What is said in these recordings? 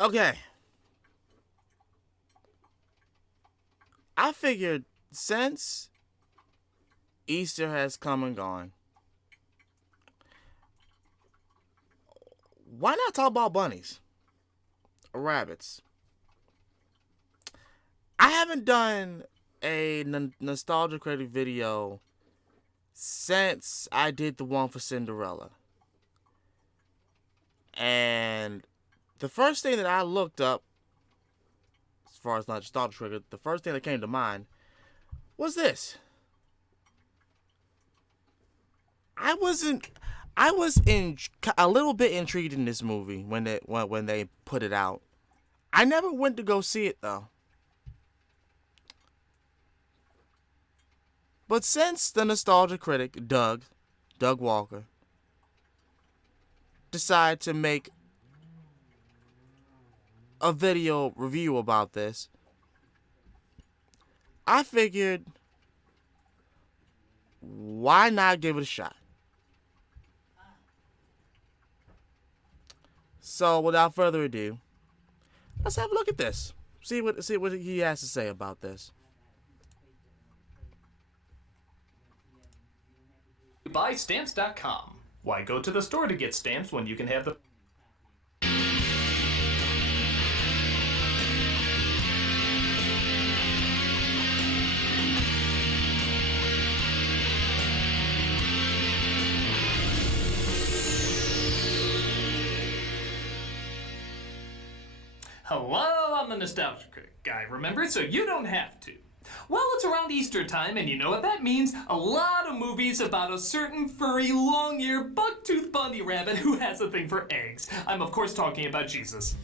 Okay. I figured since Easter has come and gone, why not talk about bunnies or rabbits? I haven't done a nostalgia critic video since I did the one for Cinderella. And the first thing that I looked up, as far as nostalgia critic, the first thing that came to mind was this. I was a little bit intrigued in this movie when they put it out. I never went to go see it though. But since the nostalgia critic Doug Walker decided to make a video review about this, I figured, why not give it a shot? So without further ado, let's have a look at this. See what he has to say about this. Buy stamps.com. Why go to the store to get stamps when you can have the... Hello, I'm the Nostalgia Critic guy, remember? So you don't have to. Well, it's around Easter time, and you know what that means? A lot of movies about a certain furry, long-eared, buck-toothed bunny rabbit who has a thing for eggs. I'm, of course, talking about Jesus.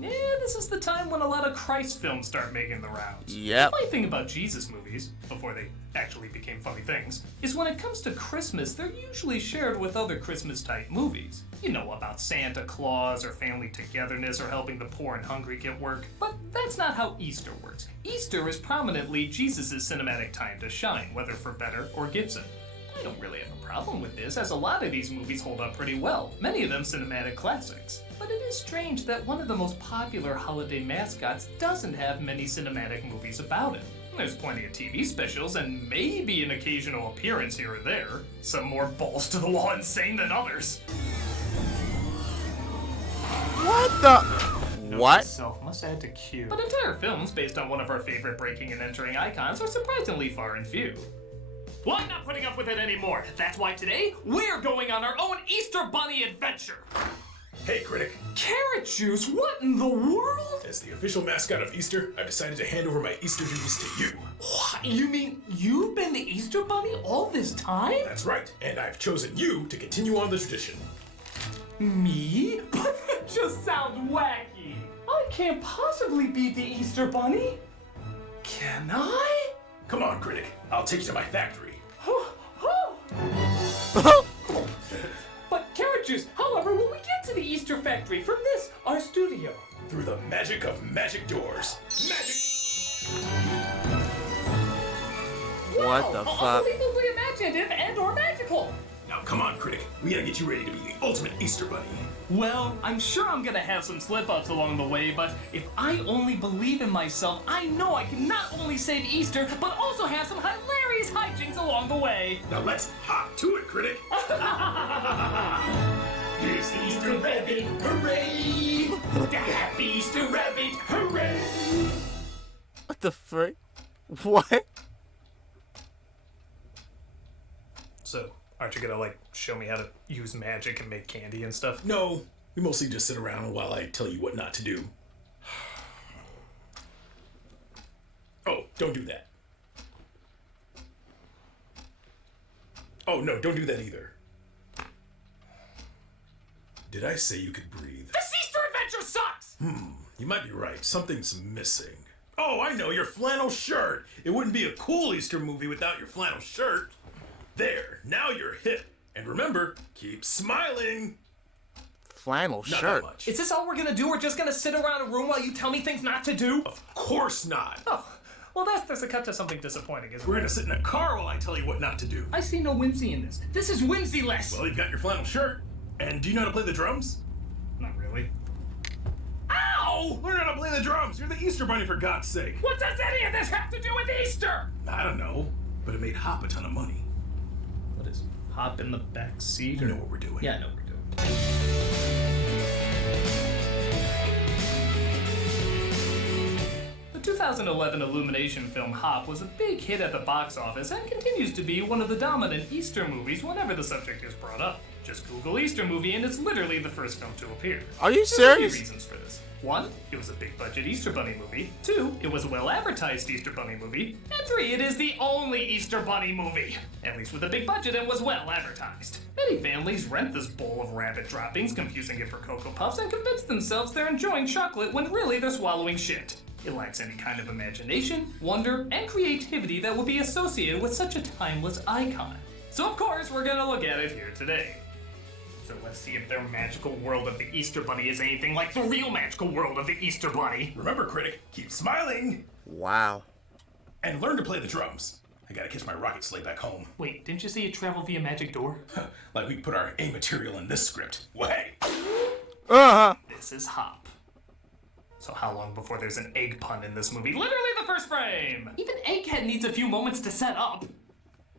Yeah, this is the time when a lot of Christ films start making the rounds. Yep. The funny thing about Jesus movies, before they actually became funny things, is when it comes to Christmas, they're usually shared with other Christmas-type movies. You know, about Santa Claus, or family togetherness, or helping the poor and hungry get work. But that's not how Easter works. Easter is prominently Jesus' cinematic time to shine, whether for better or Gibson. I don't really have a problem with this, as a lot of these movies hold up pretty well, many of them cinematic classics. But it is strange that one of the most popular holiday mascots doesn't have many cinematic movies about him. There's plenty of TV specials and maybe an occasional appearance here or there. Some more balls to the wall insane than others. What the? What? Myself must add to queue. But entire films based on one of our favorite breaking and entering icons are surprisingly far and few. Well, I'm not putting up with it anymore. That's why today we're going on our own Easter Bunny adventure. Hey, Critic. Carrot juice? What in the world? As the official mascot of Easter, I've decided to hand over my Easter duties to you. What? You mean you've been the Easter Bunny all this time? That's right, and I've chosen you to continue on the tradition. Me? But that just sounds wacky. I can't possibly be the Easter Bunny. Can I? Come on, Critic. I'll take you to my factory. But Carrot Juice, however, will we get to the Easter factory from this, our studio? Through the magic of magic doors. Magic! What the fuck? Unbelievably imaginative and or magical. Now come on, Critic. We gotta get you ready to be the ultimate Easter Bunny. Well, I'm sure I'm gonna have some slip-ups along the way, but if I only believe in myself, I know I can not only save Easter, but also have some hilarious hijinks along the way. Now let's hop to it, Critic. Here's the Easter Rabbit, hooray! The happy Easter Rabbit, hooray! What the frick? What? So, aren't you gonna, show me how to use magic and make candy and stuff? No, we mostly just sit around while I tell you what not to do. Oh, don't do that. Oh, no, don't do that either. Did I say you could breathe? This Easter adventure sucks! You might be right. Something's missing. Oh, I know, your flannel shirt. It wouldn't be a cool Easter movie without your flannel shirt. There, now you're hip. And remember, keep smiling. Flannel Not shirt. that much. Is this all we're gonna do? We're just gonna sit around a room while you tell me things not to do? Of course not. Oh, well, there's a cut to something disappointing, isn't We're it? gonna sit in a car while I tell you what not to do. I see no whimsy in this. This is whimsy-less. Well, you've got your flannel shirt. And do you know how to play the drums? Not really. No! Learn how to play the drums! You're the Easter Bunny, for God's sake! What does any of this have to do with Easter? I don't know, but it made Hop a ton of money. What is Hop in the back seat? You know what we're doing. Yeah, I know what we're doing. The 2011 Illumination film Hop was a big hit at the box office and continues to be one of the dominant Easter movies whenever the subject is brought up. Just Google Easter movie and it's literally the first film to appear. Are you There's a few serious? reasons for this. 1, it was a big budget Easter Bunny movie. 2, it was a well advertised Easter Bunny movie. And 3, it is the only Easter Bunny movie. At least with a big budget and was well advertised. Many families rent this bowl of rabbit droppings, confusing it for Cocoa Puffs, and convince themselves they're enjoying chocolate when really they're swallowing shit. It lacks any kind of imagination, wonder, and creativity that would be associated with such a timeless icon. So of course, we're gonna look at it here today. So let's see if their magical world of the Easter Bunny is anything like the real magical world of the Easter Bunny. Remember, Critic, keep smiling! Wow. And learn to play the drums. I gotta catch my rocket sleigh back home. Wait, didn't you say it traveled via magic door? Like we put our A material in this script. Way! Uh-huh. This is Hop. So how long before there's an egg pun in this movie? Literally the first frame! Even Egghead needs a few moments to set up.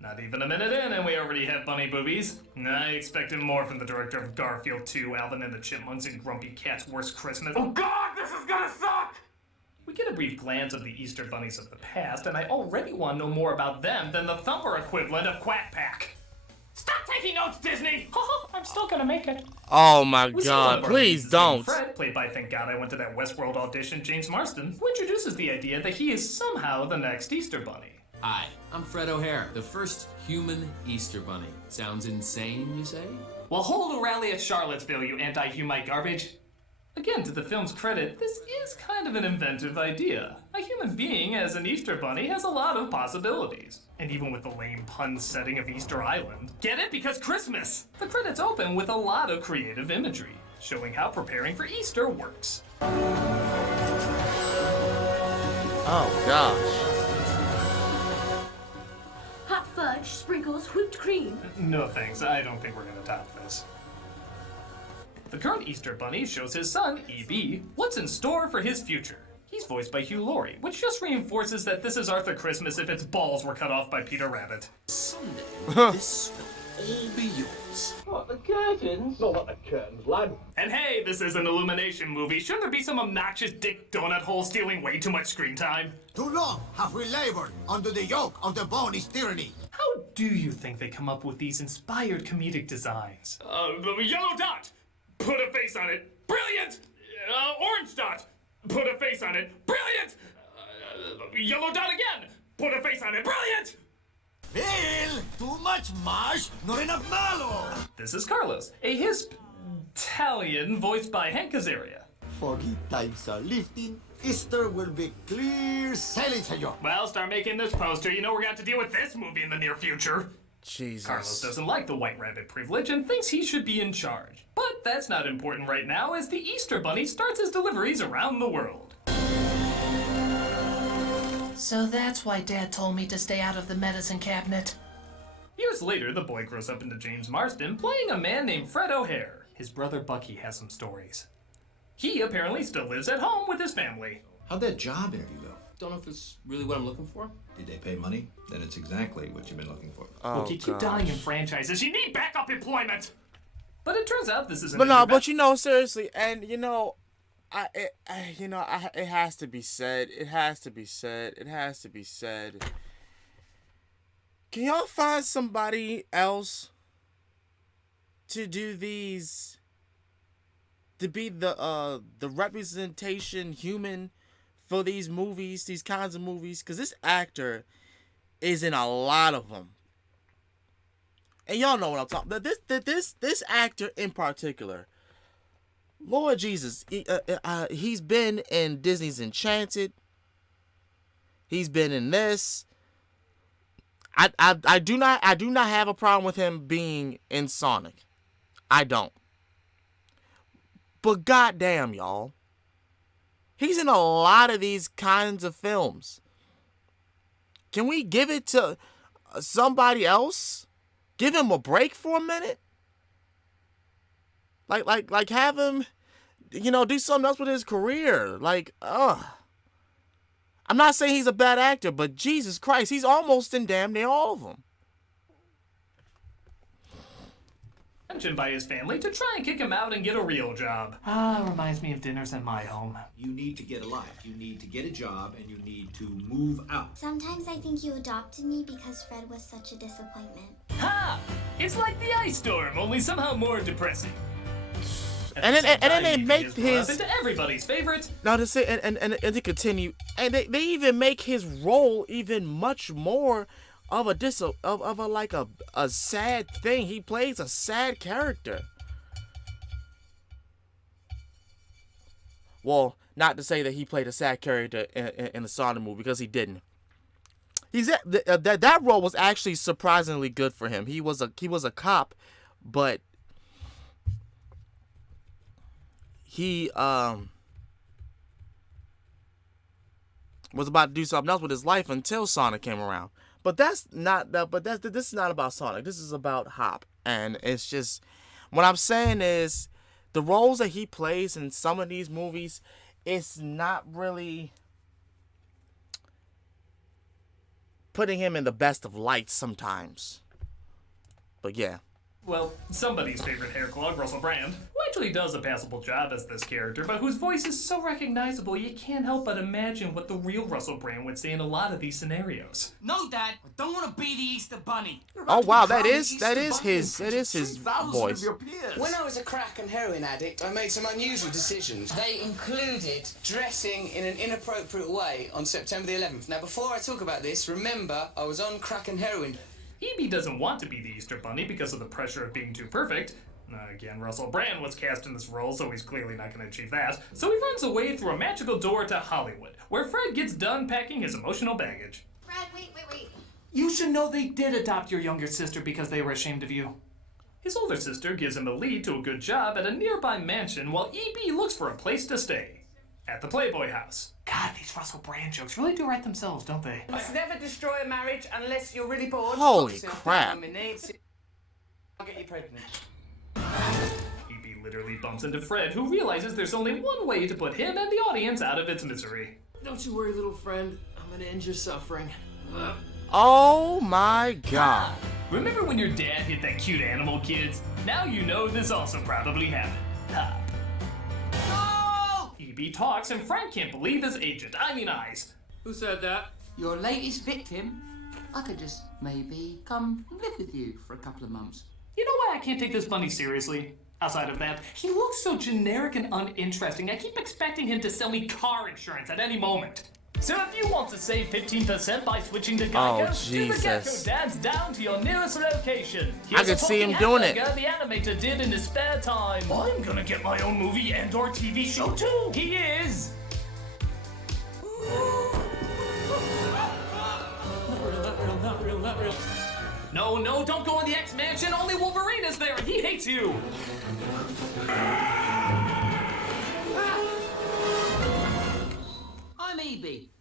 Not even a minute in and we already have bunny boobies. I expected more from the director of Garfield 2, Alvin and the Chipmunks, and Grumpy Cat's Worst Christmas. Oh God, this is gonna suck! We get a brief glance of the Easter bunnies of the past, and I already want to know more about them than the Thumper equivalent of Quack Pack. Stop taking notes, Disney! I'm still gonna make it. Oh my We see one God! of our Please leads don't. named Fred, played by Thank God I Went to That Westworld audition, James Marsden, who introduces the idea that he is somehow the next Easter bunny. Hi, I'm Fred O'Hare, the first human Easter Bunny. Sounds insane, you say? Well, hold a rally at Charlottesville, you anti-Humite garbage. Again, to the film's credit, this is kind of an inventive idea. A human being as an Easter bunny has a lot of possibilities. And even with the lame pun setting of Easter Island. Get it? Because Christmas! The credits open with a lot of creative imagery, showing how preparing for Easter works. Oh gosh. Hot fudge, sprinkles, whipped cream. No thanks, I don't think we're gonna top this. The current Easter Bunny shows his son, E.B., what's in store for his future. He's voiced by Hugh Laurie, which just reinforces that this is Arthur Christmas if its balls were cut off by Peter Rabbit. Someday, this will all be yours. What, the curtains? Not like the curtains, lad. And hey, this is an Illumination movie. Shouldn't there be some obnoxious dick donut hole stealing way too much screen time? Too long have we labored under the yoke of the Bonnie's tyranny. How do you think they come up with these inspired comedic designs? Yellow dot! Put a face on it. Brilliant! Orange dot! Put a face on it. Brilliant! Yellow dot again! Put a face on it. Brilliant! Bill, too much mash, not enough malo. This is Carlos, a Hisp-Italian voiced by Hank Azaria. Foggy times are lifting. Easter will be clear sailing, senor. Well, start making this poster. You know we're going to have to deal with this movie in the near future. Jesus. Carlos doesn't like the White Rabbit privilege and thinks he should be in charge. But that's not important right now as the Easter Bunny starts his deliveries around the world. So that's why Dad told me to stay out of the medicine cabinet. Years later, the boy grows up into James Marsden, playing a man named Fred O'Hare. His brother Bucky has some stories. He apparently still lives at home with his family. How'd that job interview go? Don't know if it's really what I'm looking for. Did they pay money? Then it's exactly what you've been looking for. Oh, Look, you keep gosh. dying in franchises. You need backup employment! But it turns out this isn't But no, but you know, seriously, and you know, it has to be said. It has to be said. It has to be said. Can y'all find somebody else to do these? To be the representation human for these movies, these kinds of movies, because this actor is in a lot of them. And y'all know what I'm talking about. This actor in particular, Lord Jesus, he's been in Disney's Enchanted. He's been in this. I do not have a problem with him being in Sonic. I don't. But goddamn, y'all, he's in a lot of these kinds of films. Can we give it to somebody else? Give him a break for a minute? Like have him do something else with his career. Like, I'm not saying he's a bad actor, but Jesus Christ, he's almost in damn near all of them. Mentioned by his family to try and kick him out and get a real job. Reminds me of dinners in my home. You need to get a life. You need to get a job, and you need to move out. Sometimes I think you adopted me because Fred was such a disappointment. Ha! It's like the ice storm, only somehow more depressing. And then they make his into everybody's favorite. Now to say and to continue, and they even make his role even much more of a sad thing. He plays a sad character. Well, not to say that he played a sad character in the Sonic movie, because he didn't. That role was actually surprisingly good for him. He was a cop, but he was about to do something else with his life until Sonic came around. But this is not about Sonic. This is about Hop. And it's just, what I'm saying is, the roles that he plays in some of these movies, it's not really putting him in the best of lights sometimes. But yeah. Well, somebody's favorite hair clog, Russell Brand, who actually does a passable job as this character, but whose voice is so recognizable you can't help but imagine what the real Russell Brand would say in a lot of these scenarios. No, Dad, I don't want to be the Easter Bunny. Oh wow, that is his voice. When I was a crack and heroin addict, I made some unusual decisions. They included dressing in an inappropriate way on September the 11th. Now, before I talk about this, remember I was on crack and heroin. E.B. doesn't want to be the Easter Bunny because of the pressure of being too perfect. Again, Russell Brand was cast in this role, so he's clearly not going to achieve that. So he runs away through a magical door to Hollywood, where Fred gets done packing his emotional baggage. Fred, wait. You should know they did adopt your younger sister because they were ashamed of you. His older sister gives him a lead to a good job at a nearby mansion while E.B. looks for a place to stay. At the Playboy house. God, these Russell Brand jokes really do write themselves, don't they? Must never destroy a marriage unless you're really bored. Holy crap. I'll get you pregnant. E.B. literally bumps into Fred, who realizes there's only one way to put him and the audience out of its misery. Don't you worry, little friend. I'm gonna end your suffering. Oh my god. Remember when your dad hit that cute animal, kids? Now you know this also probably happened. Ha. E.B. talks and Frank can't believe his eyes. Who said that? Your latest victim? I could just maybe come live with you for a couple of months. You know why I can't take this bunny seriously? Outside of that, he looks so generic and uninteresting. I keep expecting him to sell me car insurance at any moment. So if you want to save 15% by switching to Geico, do the Gecko dance down to your nearest location. I could see him doing it. The animator did in his spare time. I'm gonna get my own movie and/or TV show too. He is. Not real. No, don't go in the X-Mansion. Only Wolverine is there, and he hates you. I'm E.B.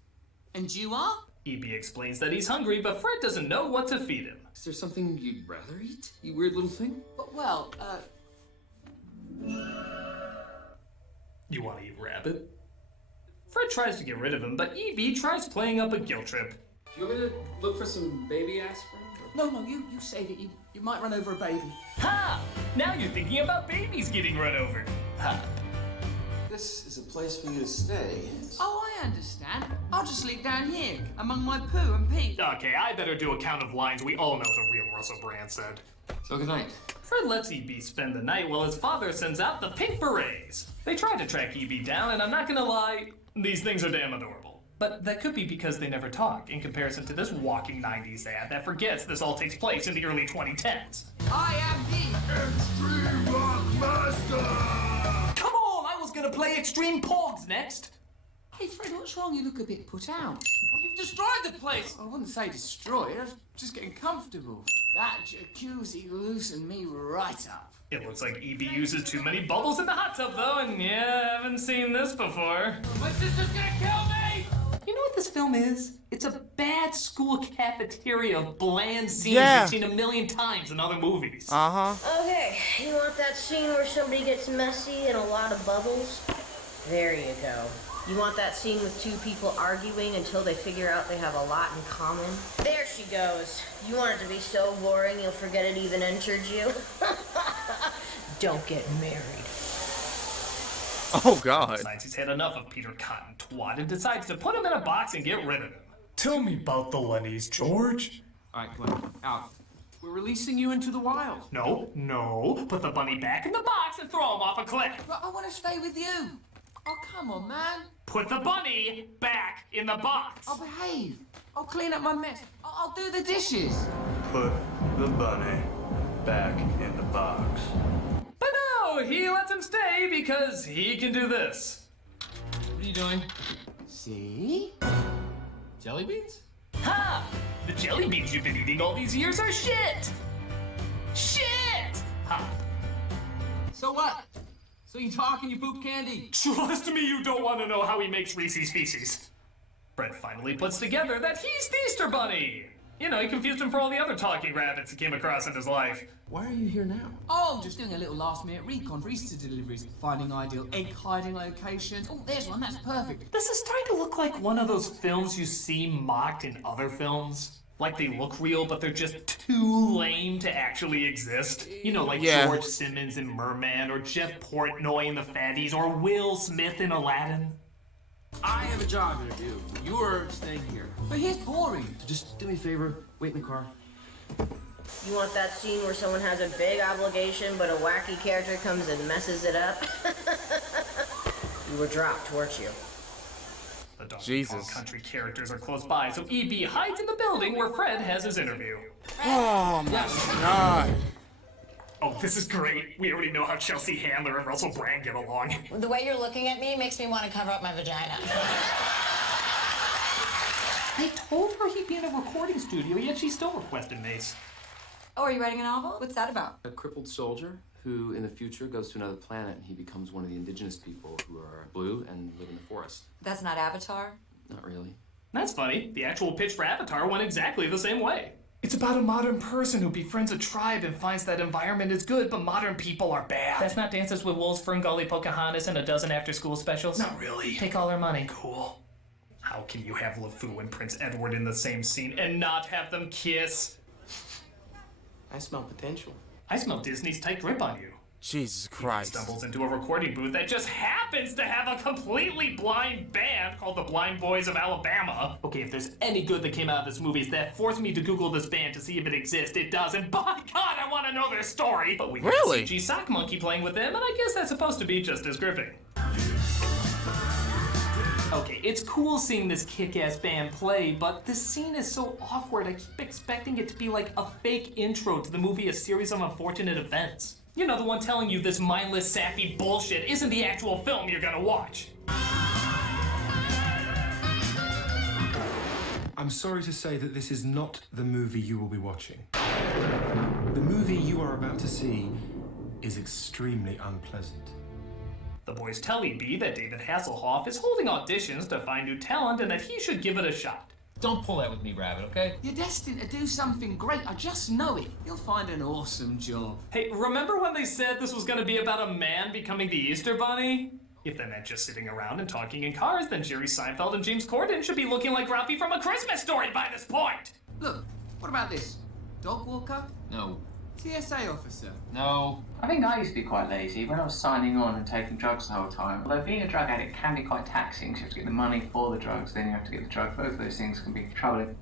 And you are? E.B. explains that he's hungry, but Fred doesn't know what to feed him. Is there something you'd rather eat, you weird little thing? You want to eat rabbit? Fred tries to get rid of him, but E.B. tries playing up a guilt trip. You want me to look for some baby aspirin? No, you save it. You might run over a baby. Ha! Now you're thinking about babies getting run over. Ha! This is a place for you to stay. Oh, I understand. I'll just sleep down here, among my poo and pee. Okay, I better do a count of lines we all know the real Russell Brand said. So good night. Fred lets E.B. spend the night while his father sends out the Pink Berets. They try to track E.B. down, and I'm not gonna lie, these things are damn adorable. But that could be because they never talk, in comparison to this walking 90s ad that forgets this all takes place in the early 2010s. I am the Extreme Rock Master! Come on, I was gonna play Extreme Pogs next. Hey, Fred, what's wrong? You look a bit put out. You've destroyed the place! I wouldn't say destroy it. I was just getting comfortable. That jacuzzi loosened me right up. It looks like E.B. uses too many bubbles in the hot tub, though, and yeah, I haven't seen this before. My sister's gonna kill me! You know what what this film is? It's a bad school cafeteria of bland scenes Yeah. you've seen a million times in other movies. Okay, you want that scene where somebody gets messy and a lot of bubbles? There you go. You want that scene with two people arguing until they figure out they have a lot in common? There she goes. You want it to be so boring you'll forget it even entered you? Don't get married. Oh, God. Decides he's had enough of Peter Cotton Twat and decides to put him in a box and get rid of him. Tell me about the Lennies, George. All right, Glenn, out. We're releasing you into the wild. No. Put the bunny back in the box and throw him off a cliff. But I want to stay with you. Oh, come on, man. Put the bunny back in the box. I'll behave. I'll clean up my mess. I'll do the dishes. Put the bunny back in the box. But no, he lets him stay because he can do this. What are you doing? See? Jelly beans? Ha! The jelly beans you've been eating all these years are shit! Shit! Ha! So what? So you talk and you poop candy? Trust me, you don't want to know how he makes Reese's Feces. Brett finally puts together that he's the Easter Bunny. You know, he confused him for all the other talking rabbits he came across in his life. Why are you here now? Oh, just doing a little last-minute recon for Easter deliveries. Finding ideal egg hiding locations. Oh, there's one, that's perfect. This is starting to look like one of those films you see mocked in other films. Like they look real, but they're just too lame to actually exist. You know, like George Simmons in Merman, or Jeff Portnoy in The Fatties, or Will Smith in Aladdin. I have a job interview. You're staying here. But here's boring. Just do me a favor, wait in the car. You want that scene where someone has a big obligation but a wacky character comes and messes it up? You were dropped, weren't you? The Donkey Kong Country characters are close by, so EB hides in the building where Fred has his interview. Oh my God. Oh, this is great. We already know how Chelsea Handler and Russell Brand get along. The way you're looking at me makes me want to cover up my vagina. I told her he'd be in a recording studio, yet she still requested Mace. Oh, are you writing a novel? What's that about? A crippled soldier who in the future goes to another planet and he becomes one of the indigenous people who are blue and live in the forest. That's not Avatar? Not really. That's funny. The actual pitch for Avatar went exactly the same way. It's about a modern person who befriends a tribe and finds that environment is good, but modern people are bad. That's not Dances with Wolves, Ferngully, Pocahontas, and a dozen after-school specials? Not really. Take all our money. Cool. How can you have LeFou and Prince Edward in the same scene and not have them kiss? I smell potential. I smell Disney's tight grip on you. Jesus Christ. He stumbles into a recording booth that just happens to have a completely blind band called the Blind Boys of Alabama. Okay, if there's any good that came out of this movie, it's that forced me to Google this band to see if it exists. It does, and by God, I want to know their story. But we have a CG sock monkey playing with them, and I guess that's supposed to be just as gripping. Okay, it's cool seeing this kick-ass band play, but this scene is so awkward, I keep expecting it to be like a fake intro to the movie A Series of Unfortunate Events. You know, the one telling you this mindless, sappy bullshit isn't the actual film you're gonna watch. I'm sorry to say that this is not the movie you will be watching. The movie you are about to see is extremely unpleasant. The boys tell EB that David Hasselhoff is holding auditions to find new talent and that he should give it a shot. Don't pull that with me, Rabbit, okay? You're destined to do something great. I just know it. You'll find an awesome job. Hey, remember when they said this was gonna be about a man becoming the Easter Bunny? If they meant just sitting around and talking in cars, then Jerry Seinfeld and James Corden should be looking like Ralphie from A Christmas Story by this point! Look, what about this? Dog walker? No. TSA officer? No. I think I used to be quite lazy when I was signing on and taking drugs the whole time. Although being a drug addict can be quite taxing, because you have to get the money for the drugs, then you have to get the drug. Both of those things can be troubling.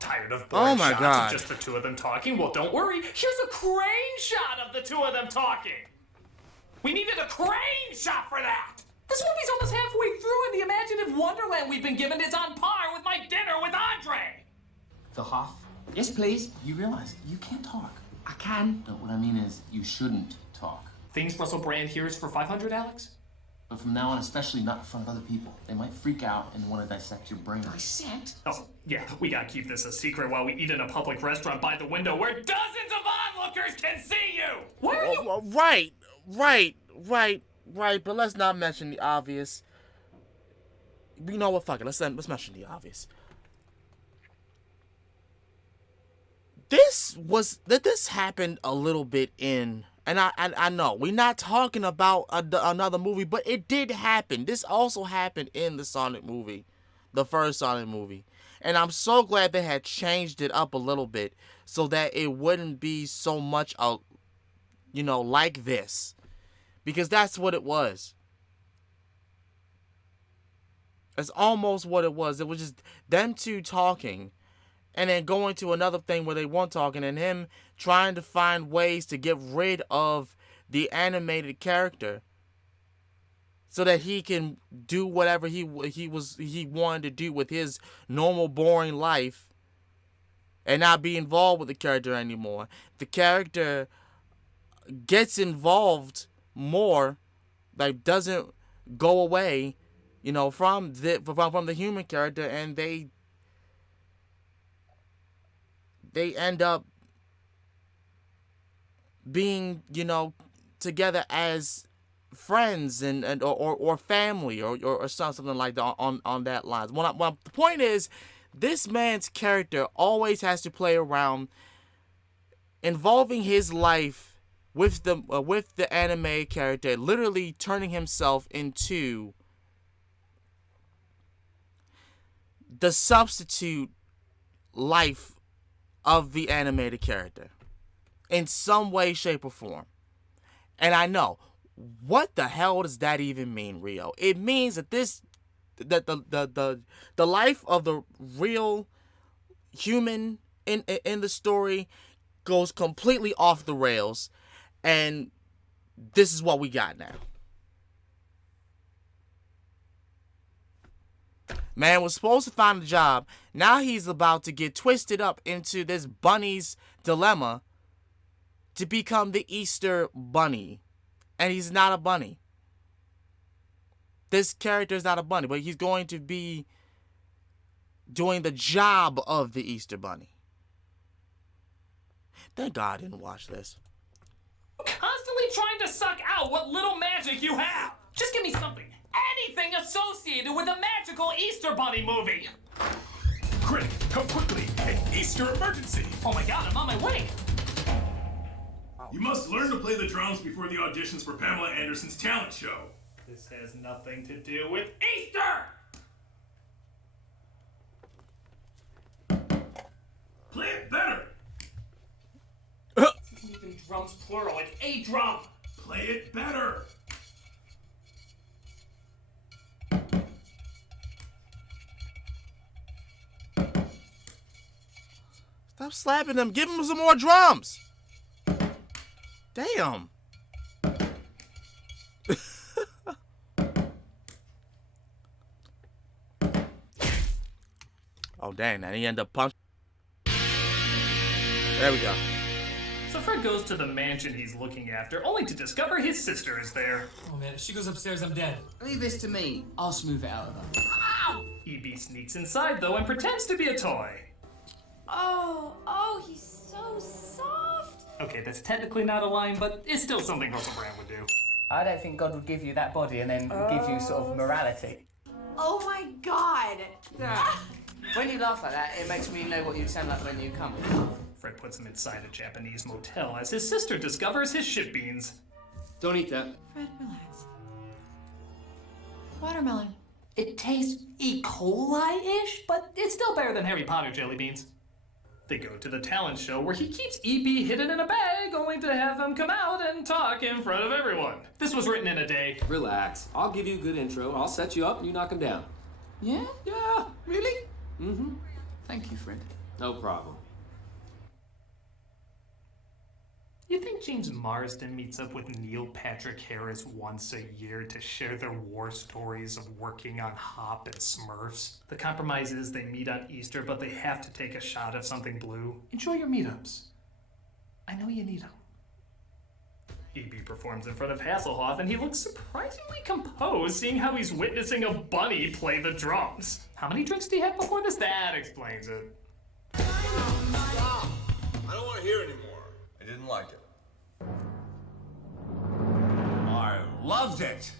Tired of boring shots of just the two of them talking? Well, don't worry. Here's a crane shot of the two of them talking. We needed a crane shot for that. This movie's almost halfway through, and the imaginative wonderland we've been given is on par with my dinner with Andre. The Hoff? Yes, please. You realize you can't talk. I can. No, what I mean is you shouldn't talk. Things Russell Brand hears for 500, Alex? But from now on, especially not in front of other people. They might freak out and want to dissect your brain. Dissect? Oh, yeah, we gotta keep this a secret while we eat in a public restaurant by the window where dozens of onlookers can see you! Where are you? Right, but let's not mention the obvious. you know what? Fuck it. Let's mention the obvious. This happened a little bit in, and I know we're not talking about another movie, but it did happen. This also happened in the Sonic movie, the first Sonic movie, and I'm so glad they had changed it up a little bit so that it wouldn't be so much like this, because that's what it was. That's almost what it was. It was just them two talking, and then going to another thing where they weren't talking, and him trying to find ways to get rid of the animated character so that he can do whatever he wanted to do with his normal boring life and not be involved with the character anymore. The character gets involved more, like doesn't go away, from the human character, and they end up being, together as friends or family or something like that on that lines. The point is, this man's character always has to play around involving his life with the anime character, literally turning himself into the substitute life of the animated character in some way, shape, or form. And I know, what the hell does that even mean, Rio? It means that the life of the real human in the story goes completely off the rails, and this is what we got now. Man was supposed to find a job. Now he's about to get twisted up into this bunny's dilemma to become the Easter bunny. And he's not a bunny. This character is not a bunny, but he's going to be doing the job of the Easter bunny. Thank God I didn't watch this. Constantly trying to suck out what little magic you have. Just give me something. Anything associated with a magical Easter Bunny movie. Critic, come quickly. An Easter emergency. Oh my God, I'm on my way. You must learn to play the drums before the auditions for Pamela Anderson's talent show. This has nothing to do with Easter! Play it better. Even drums plural, like a drum. Play it better. Stop slapping them. Give him some more drums. Damn. Oh, dang. Now he ended up punching. There we go. So Fred goes to the mansion he's looking after, only to discover his sister is there. Oh man, if she goes upstairs, I'm dead. Leave this to me. I'll smooth it out of her. Ow! EB sneaks inside, though, and pretends to be a toy. Oh, he's so soft. Okay, that's technically not a line, but it's still something Russell Brand would do. I don't think God would give you that body and then give you sort of morality. Oh my God. When you laugh like that, it makes me know what you'd sound like when you come. Fred puts him inside a Japanese motel as his sister discovers his shit beans. Don't eat that. Fred, relax. Watermelon. It tastes E. coli-ish, but it's still better than Harry Potter jelly beans. They go to the talent show where he keeps EB hidden in a bag, only to have him come out and talk in front of everyone. This was written in a day. Relax. I'll give you a good intro. I'll set you up and you knock him down. Yeah? Yeah. Really? Mm-hmm. Thank you, Fred. No problem. You think James Marsden meets up with Neil Patrick Harris once a year to share their war stories of working on Hop and Smurfs? The compromise is they meet on Easter, but they have to take a shot of something blue. Enjoy your meetups. I know you need them. EB performs in front of Hasselhoff, and he looks surprisingly composed, seeing how he's witnessing a bunny play the drums. How many drinks do you have before this? That explains it. Stop! I don't want to hear anymore. I didn't like it. I loved it.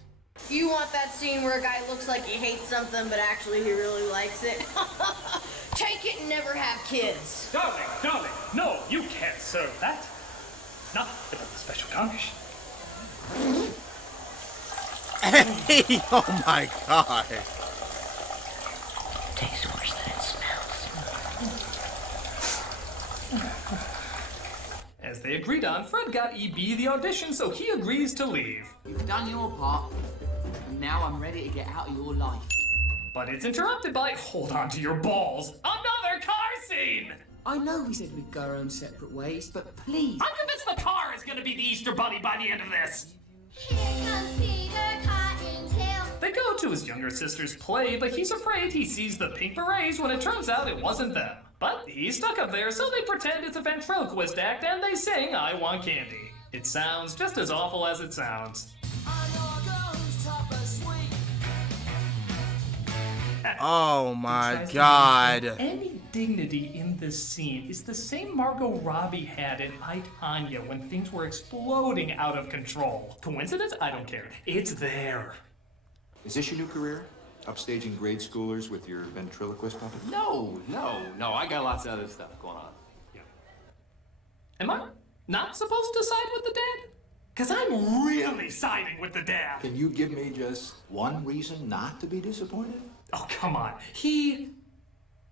You want that scene where a guy looks like he hates something, but actually he really likes it? Take it and never have kids. Darling, no, you can't serve that. Not without the special garnish. Hey, oh my god. Tastes worse than it smells. As they agreed on, Fred got EB the audition, so he agrees to leave. You've done your part, and now I'm ready to get out of your life. But it's interrupted by, hold on to your balls, another car scene! I know we said we'd go our own separate ways, but please. I'm convinced the car is gonna be the Easter Bunny by the end of this. Here comes Peter Cottontail. They go to his younger sister's play, but he's afraid he sees the pink berets when it turns out it wasn't them. But he's stuck up there, so they pretend it's a ventriloquist act and they sing I Want Candy. It sounds just as awful as it sounds. Oh my god. Any dignity in this scene is the same Margot Robbie had in I, Tonya when things were exploding out of control. Coincidence? I don't care. It's there. Is this your new career? Upstaging grade schoolers with your ventriloquist puppet? No. I got lots of other stuff going on. Am I not supposed to side with the dad? Because I'm really siding with the dad. Can you give me just one reason not to be disappointed? Oh, come on.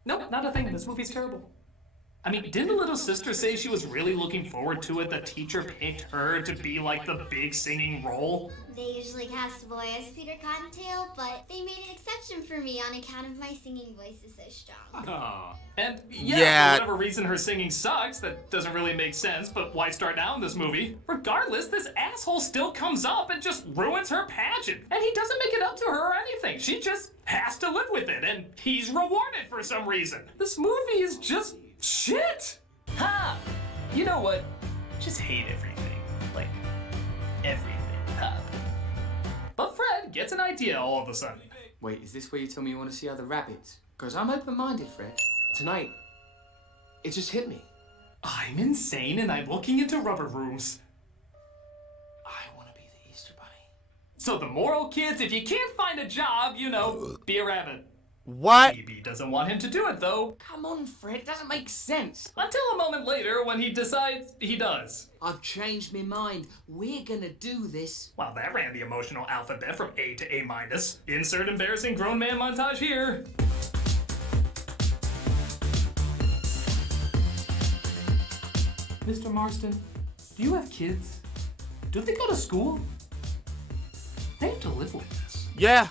Nope, not a thing. This movie's terrible. I mean, didn't the little sister say she was really looking forward to it? The teacher picked her to be like the big singing role? They usually cast a boy as Peter Cottontail, but they made an exception for me on account of my singing voice is so strong. Aww. And yeah, for whatever reason her singing sucks, that doesn't really make sense, but why start now in this movie? Regardless, this asshole still comes up and just ruins her pageant. And he doesn't make it up to her or anything. She just has to live with it, and he's rewarded for some reason. This movie is just shit! Ha! You know what? Just hate everything. Like, everything. Ha. But Fred gets an idea all of a sudden. Wait, is this where you tell me you want to see other rabbits? Because I'm open-minded, Fred. Tonight, it just hit me. I'm insane and I'm looking into rubber rooms. I want to be the Easter Bunny. So the moral, kids, if you can't find a job, be a rabbit. What? Phoebe doesn't want him to do it, though. Come on, Fred, it doesn't make sense. Until a moment later when he decides he does. I've changed my mind. We're gonna do this. Wow, that ran the emotional alphabet from A to A-. Insert embarrassing grown man montage here. Mr. Marsden, do you have kids? Do they go to school? They have to live with this. Yeah.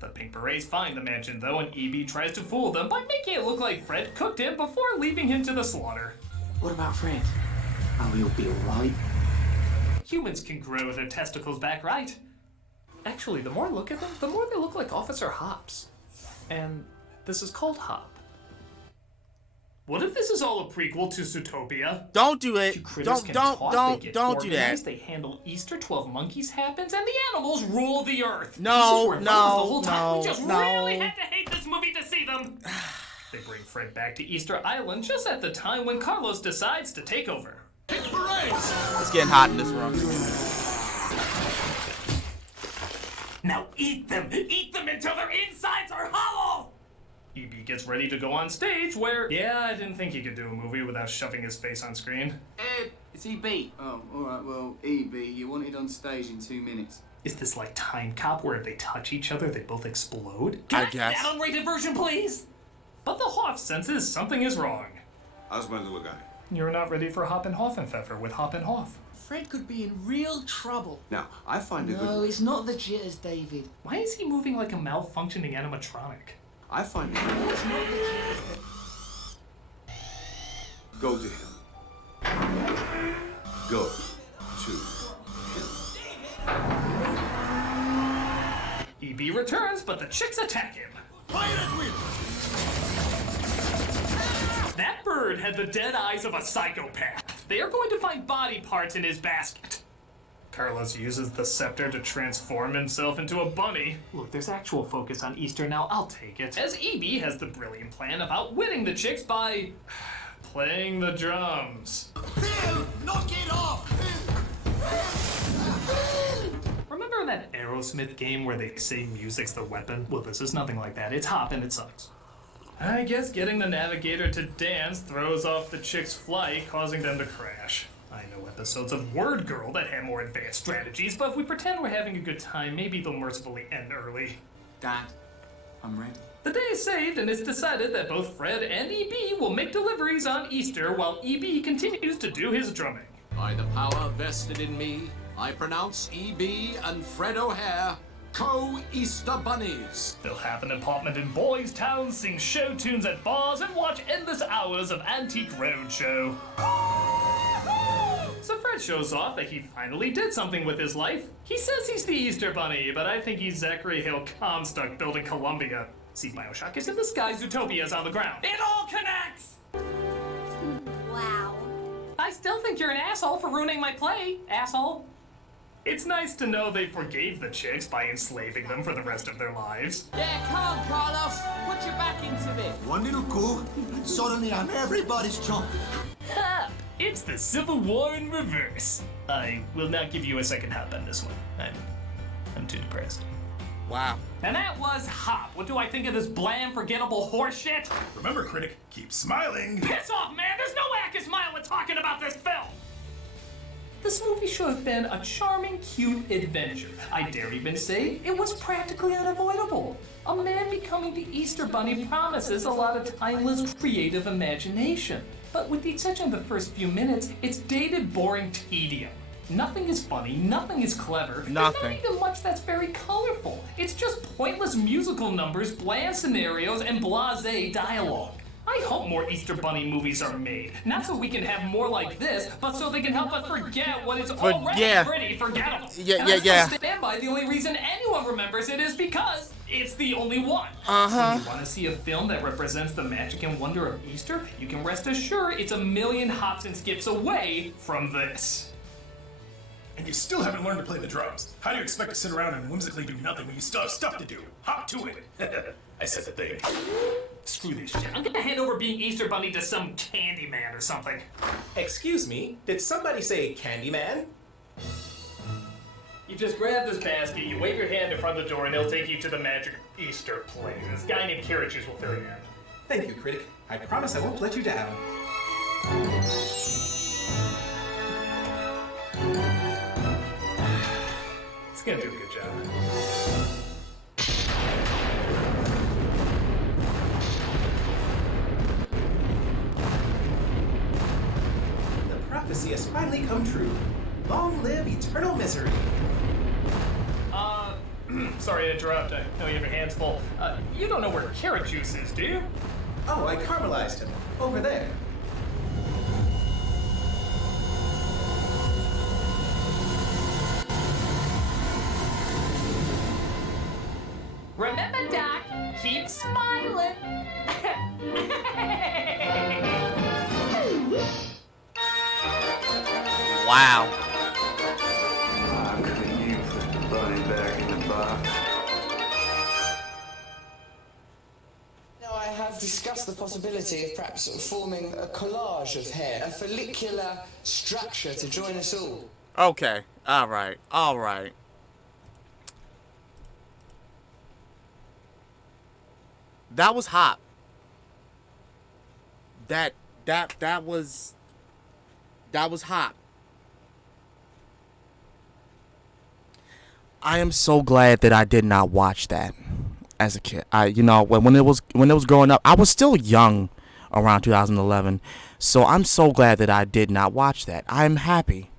The Pink Berets find the mansion, though, and EB tries to fool them by making it look like Fred cooked him before leaving him to the slaughter. What about Fred? Oh, he'll be alright. Humans can grow their testicles back, right? Actually, the more I look at them, the more they look like Officer Hops. And this is called Hop. What if this is all a prequel to Zootopia? Don't do it. Don't do that. They handle Easter, 12 Monkeys happens, and the animals rule the earth. No, We just really had to hate this movie to see them. They bring Fred back to Easter Island just at the time when Carlos decides to take over. It's getting hot in this room. Now eat them until their insides are hollow! EB gets ready to go on stage where, I didn't think he could do a movie without shoving his face on screen. Ed, it's EB. Oh, alright, well, EB, you wanted on stage in 2 minutes. Is this like Time Cop where if they touch each other, they both explode? I guess. That unrated version, please? But the Hoff senses something is wrong. How's my little guy? You're not ready for Hop and Hoffenpfeffer with Hop and Hoff. Fred could be in real trouble. Now, I find it good. No, it's not the jitters, David. Why is he moving like a malfunctioning animatronic? I find it No, it's not the jitters. Go to him. Go to him. EB returns, but the chicks attack him. That bird had the dead eyes of a psychopath. They are going to find body parts in his basket. Carlos uses the scepter to transform himself into a bunny. Look, there's actual focus on Easter now, I'll take it. As EB has the brilliant plan of outwitting the chicks by playing the drums. Phil, knock it off! Remember that Aerosmith game where they say music's the weapon? Well, this is nothing like that. It's hop and it sucks. I guess getting the navigator to dance throws off the chick's flight, causing them to crash. I know episodes of Word Girl that have more advanced strategies, but if we pretend we're having a good time, maybe they'll mercifully end early. Dad, I'm ready. The day is saved, and it's decided that both Fred and EB will make deliveries on Easter while EB continues to do his drumming. By the power vested in me, I pronounce EB and Fred O'Hare co-Easter bunnies. They'll have an apartment in Boys Town, sing show tunes at bars, and watch endless hours of Antique Roadshow. So Fred shows off that he finally did something with his life. He says he's the Easter Bunny, but I think he's Zachary Hale Comstock building Columbia. See, Bioshock is in the sky, Zootopia's on the ground. It all connects! Wow. I still think you're an asshole for ruining my play, asshole. It's nice to know they forgave the chicks by enslaving them for the rest of their lives. Yeah, come on, Carlos. Put your back into it. One little coup, and suddenly I'm everybody's chump. Ha! It's the Civil War in reverse. I will not give you a second hop on this one. I'm too depressed. Wow. And that was Hop. What do I think of this bland, forgettable horseshit? Remember, Critic, keep smiling. Piss off, man! There's no way I can smile when talking about this film! This movie should have been a charming, cute adventure. I dare even say it was practically unavoidable. A man becoming the Easter Bunny promises a lot of timeless, creative imagination. But with the exception of the first few minutes, it's dated, boring tedium. Nothing is funny, nothing is clever. Nothing. There's not even much that's very colorful. It's just pointless musical numbers, bland scenarios, and blasé dialogue. I hope more Easter Bunny movies are made. Not so we can have more like this, but so they can help us forget what is already pretty forgettable. And I still stand by the only reason anyone remembers it is because it's the only one. So you want to see a film that represents the magic and wonder of Easter? You can rest assured it's a million hops and skips away from this. And you still haven't learned to play the drums. How do you expect to sit around and whimsically do nothing when you still have stuff to do? Hop to it. I said the thing. Screw this shit. I'm gonna hand over being Easter Bunny to some Candyman or something. Excuse me, did somebody say Candyman? You just grab this basket, you wave your hand in front of the door, and it'll take you to the magic Easter place. This guy named Kirachus will fill you in. Thank you, Critic. I promise I won't let you down. It's gonna do a good job. The prophecy has finally come true. Long live eternal misery. Sorry to interrupt. I know you have your hands full. You don't know where carrot juice is, do you? Oh, I caramelized him. Over there. Remember, Doc, keep smiling. Wow. How could you put the bunny back in the box? Now, I have discussed the possibility of perhaps forming a collage of hair, a follicular structure to join us all. Okay. All right. All right. That was hot. That was hot. I am so glad that I did not watch that as a kid. When it was growing up, I was still young around 2011. So I'm so glad that I did not watch that. I am happy.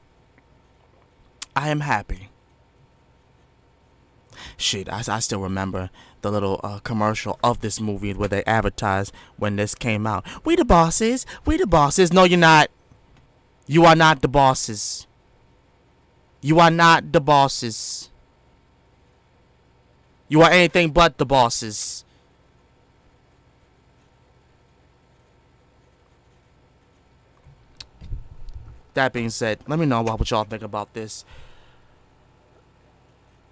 Shit, I still remember the little commercial of this movie where they advertised when this came out. We the bosses. We the bosses. No, you're not. You are not the bosses. You are not the bosses. You are anything but the bosses. That being said, let me know what y'all think about this.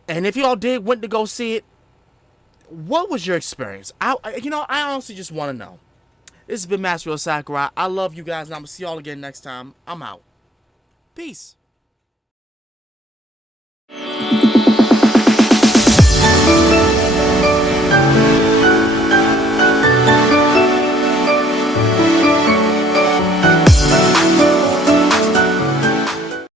And if y'all went to go see it, what was your experience? I honestly just want to know. This has been Master Sakurai. I love you guys, and I'm going to see y'all again next time. I'm out. Peace.